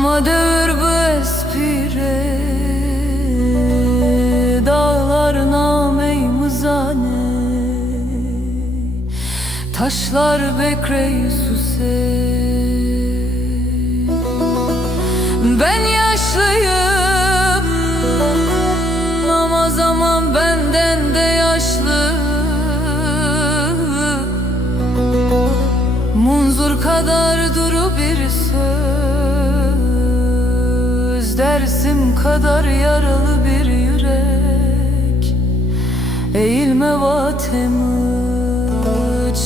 Ama devir bu espire, dağlar name-i mızane, taşlar bekre-i suse. Ben yaşlıyım ama zaman benden de yaşlı. Munzur kadar duru bir söz, dersim kadar yaralı bir yürek. Eğilme vatemi,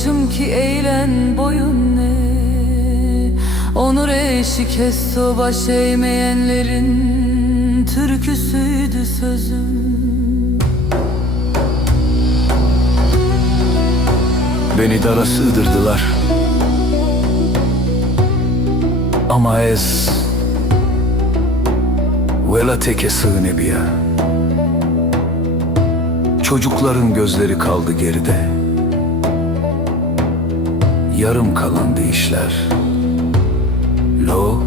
çünkü eğlen boyun ne. Onur eşi kesto baş eğmeyenlerin türküsüydü sözüm. Beni dara sığdırdılar ama ez vela teke sığnebiya. Çocukların gözleri kaldı geride, yarım kalan işler. Lo,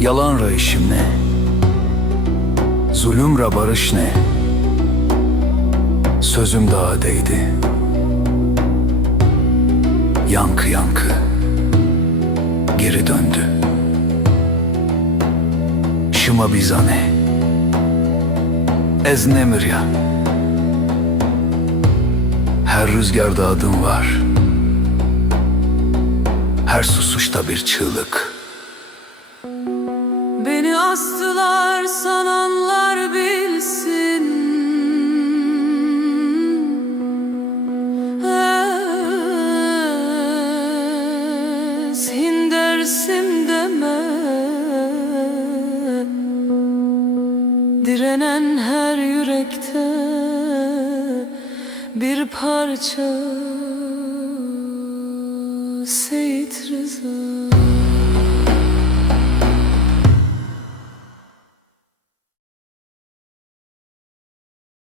yalan rayışım ne, zulümra barış ne. Sözüm dağa değdi, yankı yankı geri döndü. Şıma bizane ez nemir ya. Her rüzgarda adım var, her susuşta bir çığlık. Beni astılar sananlar bilsin, dersim deme. Direnen her yürekte bir parça Seyit Rıza.